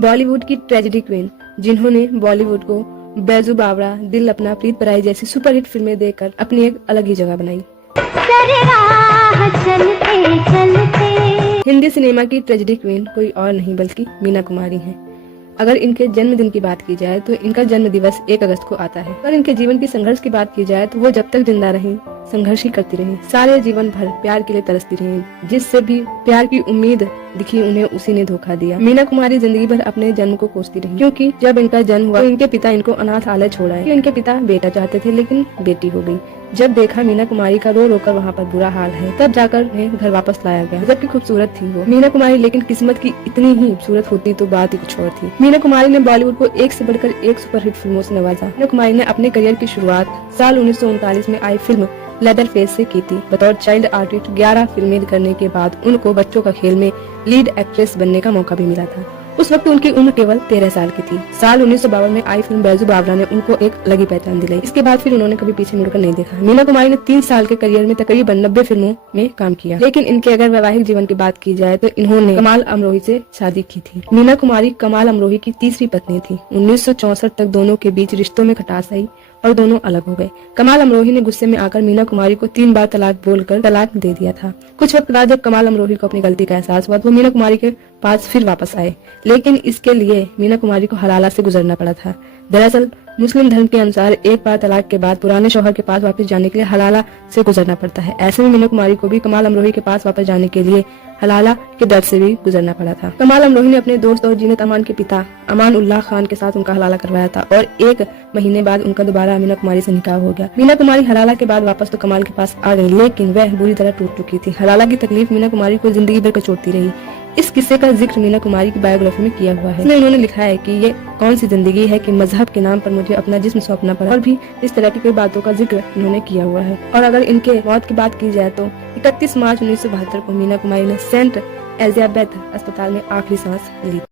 बॉलीवुड की tragedy queen जिन्होंने बॉलीवुड को बैजू बावरा, दिल अपना, प्रीत पराई जैसी सुपरहिट फिल्में देकर अपनी एक अलग ही जगह बनाई। चलते चलते। हिंदी सिनेमा की ट्रेजेडी क्वीन कोई और नहीं बल्कि मीना कुमारी हैं। अगर इनके जन्मदिन की बात की जाए तो इनका जन्म दिवस 1 अगस्त को आता है। अगर इनके जीवन की संघर्ष की बात की जाए तो वो जब तक जिंदा रही संघर्ष ही करती रही, सारे जीवन भर प्यार के लिए तरसती रही। जिससे भी प्यार की उम्मीद दिखी उन्हें उसी ने धोखा दिया। मीना कुमारी जिंदगी भर अपने जन्म को कोसती रही, क्योंकि जब इनका जन्म हुआ तो इनके पिता इनको अनाथालय छोड़ा। इनके पिता बेटा चाहते थे लेकिन बेटी हो गई। जब देखा मीना कुमारी का रो रोकर वहाँ पर बुरा हाल है, तब जाकर उन्हें घर वापस लाया गया। जबकि खूबसूरत थी वो मीना कुमारी, लेकिन किस्मत की इतनी ही खूबसूरत होती तो बात ही कुछ और थी। मीना कुमारी ने बॉलीवुड को एक से बढ़कर एक सुपरहिट फिल्मों से नवाजा। मीना कुमारी ने अपने करियर की शुरुआत साल 1939 में आई फिल्म लेदर फेस से की थी। बतौर चाइल्ड आर्टिस्ट 11 फिल्में करने के बाद उनको बच्चों का खेल में लीड एक्ट्रेस बनने का मौका भी मिला था। उस वक्त उनकी उम्र केवल 13 साल की थी। साल 1952 में आई फिल्म बैजू बावरा ने उनको एक अलग ही पहचान दिलाई। इसके बाद फिर उन्होंने कभी पीछे मुड़कर नहीं देखा। मीना कुमारी ने 3 साल के करियर में तकरीबन 90 फिल्मों में काम किया। लेकिन इनके अगर वैवाहिक जीवन की बात की जाए तो इन्होंने कमाल अमरोही से शादी की थी। मीना कुमारी कमाल अमरोही की तीसरी पत्नी थी। 1964 तक दोनों के बीच रिश्तों में खटास आई और दोनों अलग हो गए। कमाल अमरोही ने गुस्से में आकर मीना कुमारी को 3 बार तलाक बोलकर तलाक दे दिया था। कुछ वक्त बाद जब कमाल अमरोही को अपनी गलती का एहसास हुआ तो वो मीना कुमारी के पास फिर वापस आए, लेकिन इसके लिए मीना कुमारी को हलाला से गुजरना पड़ा था। दरअसल मुस्लिम धर्म के अनुसार एक बार तलाक के बाद पुराने शौहर के पास वापस जाने के लिए हलाला से गुजरना पड़ता है। ऐसे में मीना कुमारी को भी कमाल अमरोही के पास वापस जाने के लिए हलाला के दर्द से भी गुजरना पड़ा था। कमाल अमरोही ने अपने दोस्त और जीनत अमान के पिता अमान उल्लाह खान के साथ उनका हलाला करवाया था और 1 महीने बाद उनका दोबारा मीना कुमारी से निकाह हो गया। मीना कुमारी हलाला के बाद वापस तो कमाल के पास आ गई, लेकिन वह बुरी तरह टूट चुकी थी। हलाला की तकलीफ मीना कुमारी को जिंदगी भर कचोटती रही। इस किस्से का जिक्र मीना कुमारी की बायोग्राफी में किया हुआ है। इसमें उन्होंने लिखा है कि ये कौन सी जिंदगी है कि मजहब के नाम पर मुझे अपना जिस्म सौंपना पड़ा, और भी इस तरह की कई बातों का जिक्र इन्होंने किया हुआ है। और अगर इनके मौत की बात की जाए तो 31 मार्च 1972 को मीना कुमारी ने सेंट एलिजाबेथ अस्पताल में आखिरी सांस ली।